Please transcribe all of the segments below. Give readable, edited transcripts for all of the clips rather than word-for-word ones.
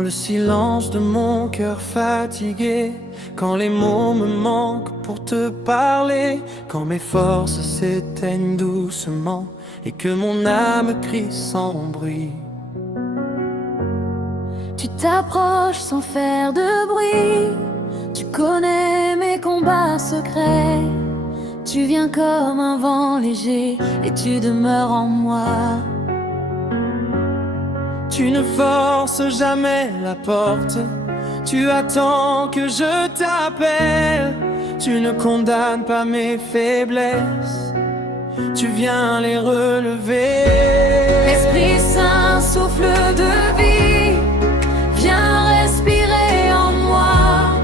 Dans le silence de mon cœur fatigué, quand les mots me manquent pour te parler, quand mes forces s'éteignent doucement et que mon âme crie sans bruit. Tu t'approches sans faire de bruit, tu connais mes combats secrets. Tu viens comme un vent léger et tu demeures en moi. Tu ne forces jamais la porte, tu attends que je t'appelle. Tu ne condamnes pas mes faiblesses, tu viens les relever. Esprit Saint, souffle de vie, viens respirer en moi.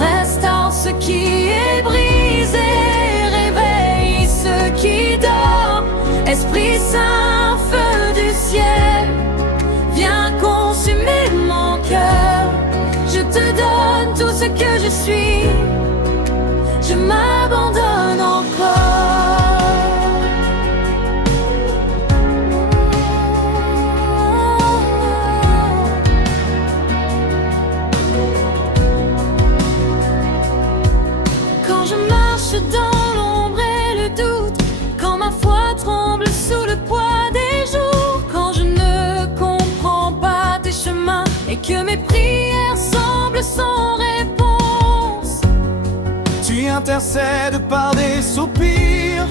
Restaure ce qui est brisé, réveille ce qui dort. Esprit Saint, feu du ciel, viens consumer mon cœur. Je te donne tout ce que je suis, je m'abandonne encore. Quand je marche dans l'ombre et le doute, quand ma foi tremble sous le poids des jours, quand je ne comprends pas tes chemins et que mes prières semblent sans réponse, Tu intercèdes par des soupirs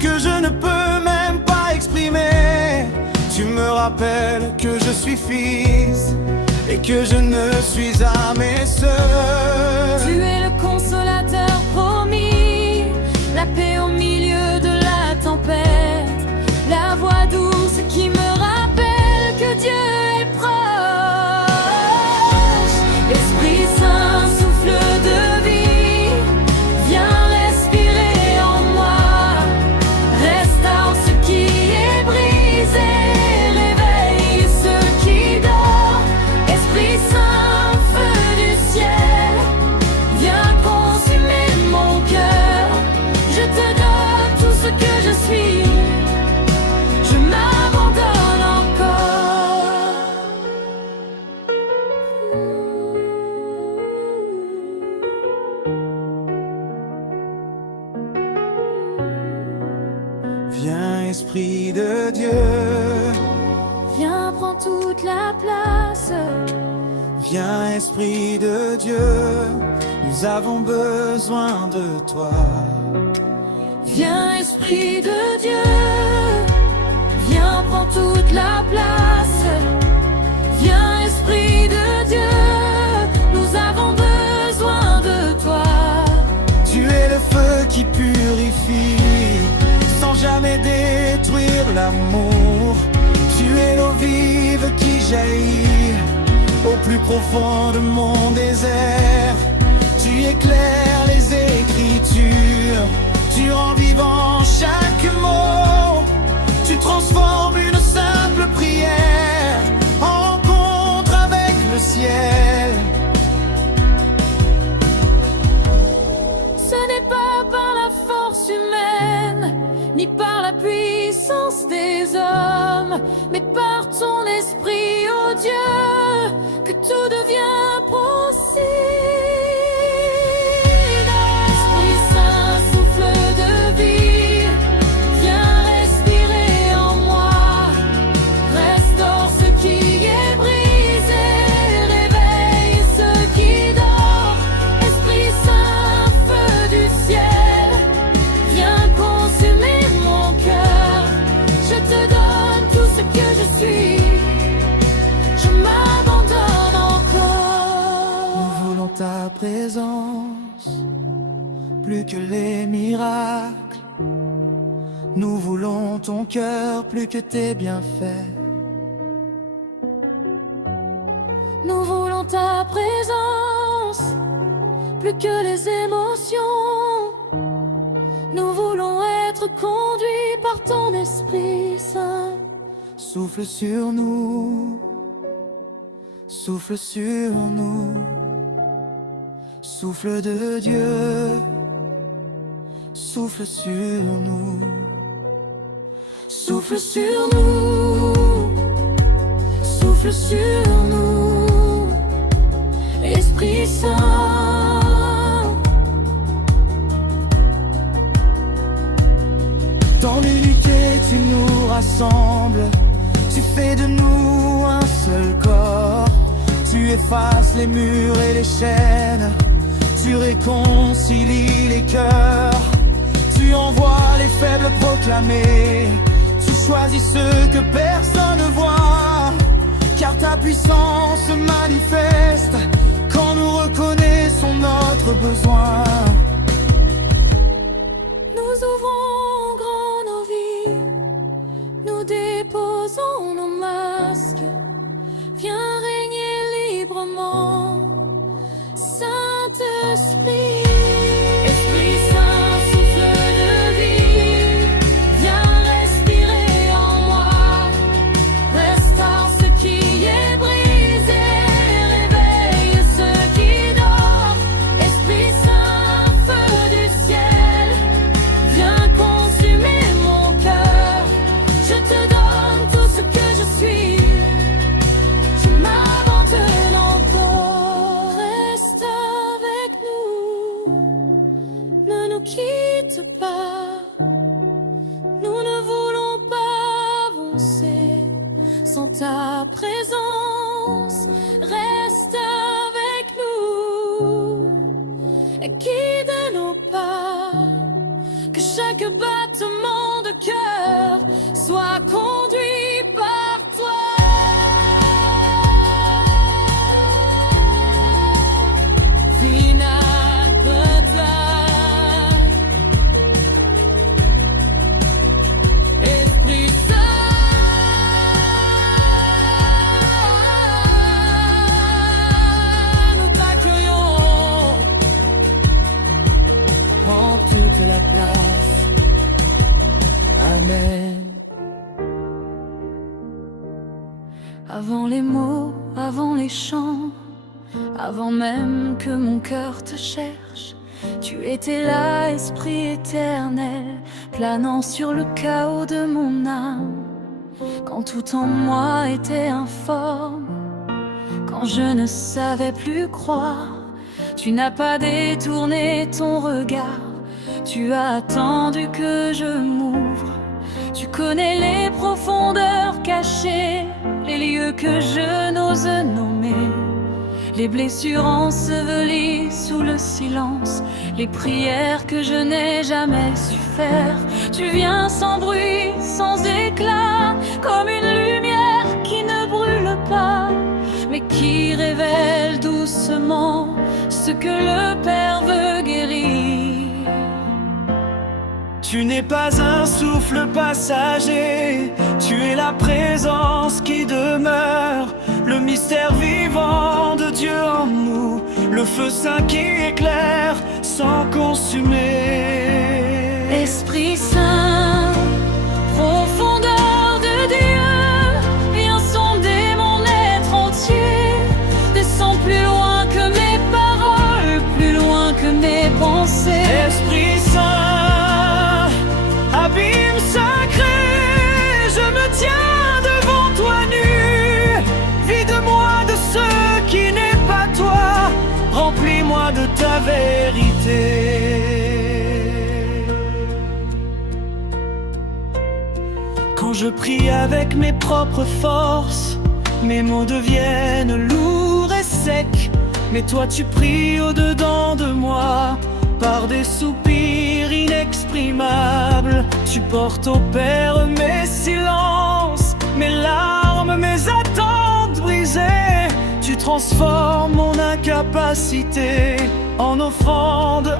que je ne peux même pas exprimer. Tu me rappelles que je suis fils et que je ne suis jamais seul. tu es le consolateur promis, la paix au milieu de la tempête, la voix douce qui me rappelle que Dieu est proche. Esprit Saint, souffle de vie, viens respirer en moi. Restaure ce qui est brisé, réveille ce qui dort. Esprit Saint, feu du ciel, viens consumer mon cœur. Je te donne tout ce que je suis, je m'abandonne encore. Viens, Esprit de Dieu, Viens, prends toute la place. viens, Esprit de Dieu, nous avons besoin de toi. Viens, Esprit de Dieu, viens, prends toute la place. Viens, Esprit de Dieu, nous avons besoin de toi. Tu es le feu qui purifie, sans jamais détruire l'amour. Tu es l'eau vive qui jaillit au plus profond de mon désert. Tu éclaires les écritures, tu rends vivant chaque mot. Tu transformes une simple prière en rencontre avec le ciel. Ce n'est pas par la force humaine, ni par la puissance des hommes, mais par ton esprit, ô Dieu, que tout devient possible. Esprit Saint, souffle de vie, viens respirer en moi. Restaure ce qui est brisé, réveille ce qui dort. Esprit Saint, feu du ciel, viens consumer mon cœur. Je te donne tout ce que je suis, je m'abandonne encore. Nous voulons ta présence, plus que les miracles. Nous voulons ton cœur, plus que tes bienfaits. Nous voulons ta présence, plus que les émotions. Nous voulons être conduits par ton Esprit Saint. Souffle sur nous, souffle sur nous. Souffle de Dieu, souffle sur nous. Souffle sur nous, souffle sur nous. Esprit Saint. Dans l'unité tu nous rassembles, tu fais de nous un seul corps. Tu effaces les murs et les chaînes, tu réconcilies les cœurs. Tu envoies les faibles proclamer, tu choisis ceux que personne ne voit. Car ta puissance se manifeste quand nous reconnaissons notre besoin. Nous ouvrons grand nos vies, nous déposons nos masques. Viens régner librement, Saint-Esprit. Esprit Saint, souffle de vie, viens respirer en moi. Restaure ce qui est brisé, réveille ce qui dort. Esprit Saint, feu du ciel, viens consumer mon cœur. Je te donne tout ce que je suis, je m'abandonne encore. Reste avec nous, ne nous quitte pas. Nous ne voulons pas avancer sans ta présence. Reste avec nous et guide nos pas. Que chaque battement de cœur soit conduit par toi. Final bataille. Esprit Saint, nous t'accueillons. Prends toute la place. Amen. Avant les mots, avant les chants, avant même que mon cœur te cherche, tu étais là, Esprit éternel, planant sur le chaos de mon âme. Quand tout en moi était informe, quand je ne savais plus croire, tu n'as pas détourné ton regard. Tu as attendu que je m'ouvre. Tu connais les profondeurs cachées, les lieux que je n'ose nommer, les blessures ensevelies sous le silence, les prières que je n'ai jamais su faire. Tu viens sans bruit, sans éclat, comme une lumière qui ne brûle pas, mais qui révèle doucement ce que le Père veut guérir. Tu n'es pas un souffle passager, tu es la présence qui demeure, le mystère vivant de Dieu en nous, le feu saint qui éclaire sans consumer. Esprit Saint, profondeur de Dieu, viens sonder mon être entier. Descends plus loin que mes paroles, plus loin que mes pensées. Esprit Saint, abîme sacré, je me tiens devant toi nu. Vide-moi de ce qui n'est pas toi, remplis-moi de ta vérité. Quand je prie avec mes propres forces, mes mots deviennent lourds et secs. Mais toi tu pries au-dedans de moi, par des soupirs inexprimables. Tu portes au Père mes silences, mes larmes, mes attentes brisées. Tu transformes mon incapacité en offrande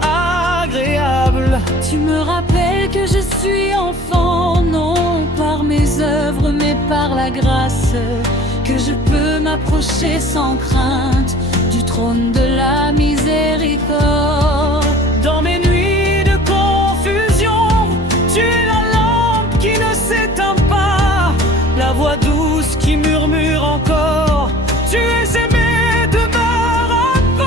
agréable. Tu me rappelles que je suis enfant, non par mes œuvres mais par la grâce, que je peux m'approcher sans crainte du trône de la miséricorde. Dans mes nuits de confusion, tu es la lampe qui ne s'éteint pas, la voix douce qui murmure encore. Tu es aimé, demeure avant.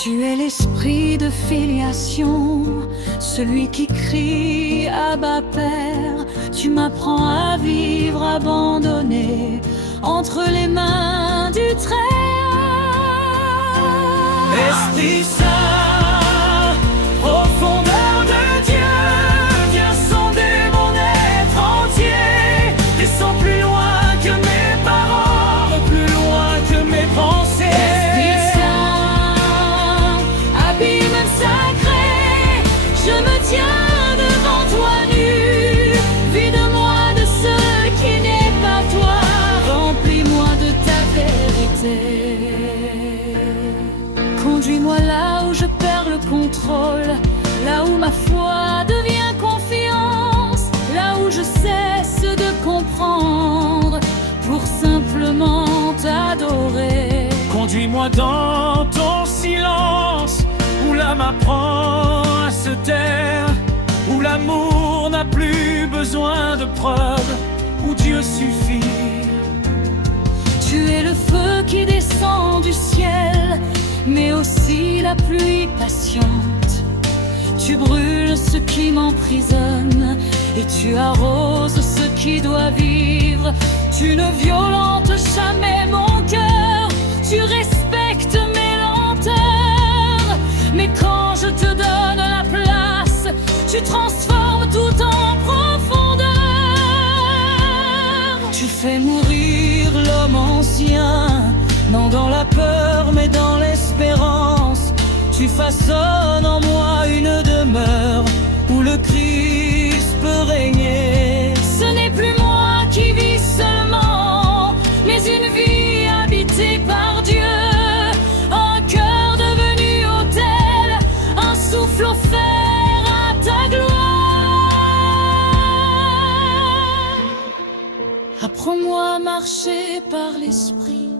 Tu es l'esprit de filiation, celui qui crie Abba Père. Tu m'apprends à vivre abandonné entre les mains du Très-Haut. Esprit Saint, profondeur de Dieu, viens sonder mon être entier. Descends plus loin que mes paroles, plus loin que mes pensées. Esprit Saint, abîme sacré, je me tiens devant toi nu. Vide-moi de ce qui n'est pas toi, remplis-moi de ta vérité. Conduis-moi là où je perds le contrôle, là où ma foi devient confiance, là où je cesse de comprendre pour simplement t'adorer. Conduis-moi dans ton silence, où l'âme apprend à se taire, où l'amour n'a plus besoin de preuves, où Dieu suffit. Tu es le feu qui descend du ciel, mais aussi la pluie patiente. Tu brûles ce qui m'emprisonne et tu arroses ce qui doit vivre. Tu ne violentes jamais mon cœur, tu respectes mes lenteurs. Mais quand je te donne la place, tu transformes tout en profondeur. Tu fais mourir l'homme ancien, non dans la peur mais dans l'espérance. Tu façonnes en moi une demeure où le Christ peut régner. Ce n'est plus moi qui vis seulement, mais une vie habitée par Dieu. Un cœur devenu autel, un souffle offert à ta gloire. Apprends-moi à marcher par l'esprit,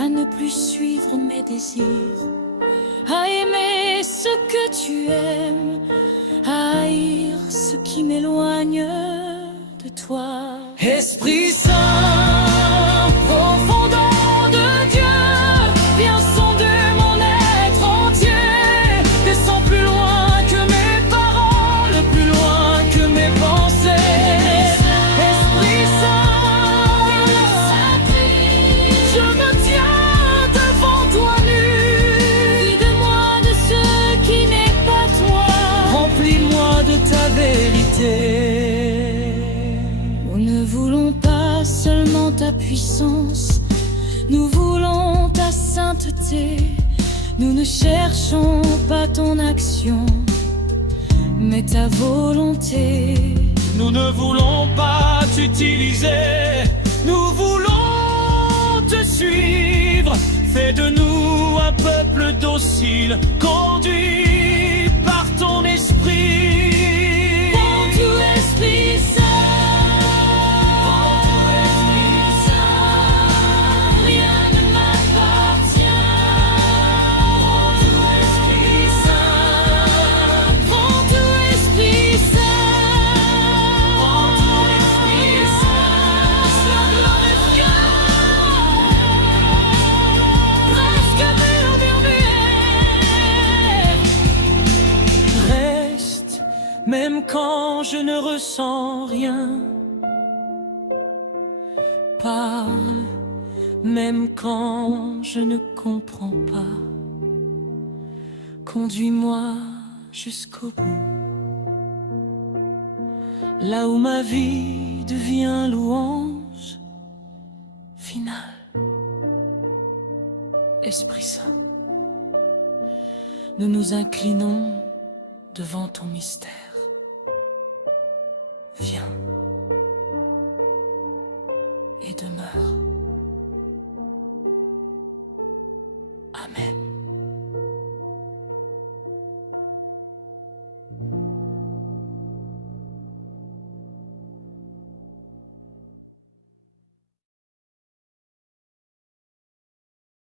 à ne plus suivre mes désirs, à aimer ce que tu aimes, à haïr ce qui m'éloigne de toi. Esprit Saint, profondeur de Dieu, viens sonder mon être entier. Descends plus loin que mes paroles, plus loin que mes pensées. Esprit Saint, je me tiens devant toi nu. Vide-moi de ce qui n'est pas toi, remplis-moi de ta vérité. Nous ne voulons pas seulement ta puissance, nous voulons ta sainteté. Nous ne cherchons pas ton action, mais ta volonté. Nous ne voulons pas t'utiliser, nous voulons te suivre. Fais de nous un peuple docile, conduit par ton esprit. Prends tout Esprit Saint, rien ne m'appartient. Prends tout Esprit Saint, prends tout Esprit Saint, prends tout Esprit Saint. Sa gloire est presque murmurer. Reste, même quand je ne ressens rien. Parle, même quand je ne comprends pas. Conduis-moi jusqu'au bout, là où ma vie devient louange finale. Esprit Saint, nous nous inclinons devant ton mystère. Viens et demeure.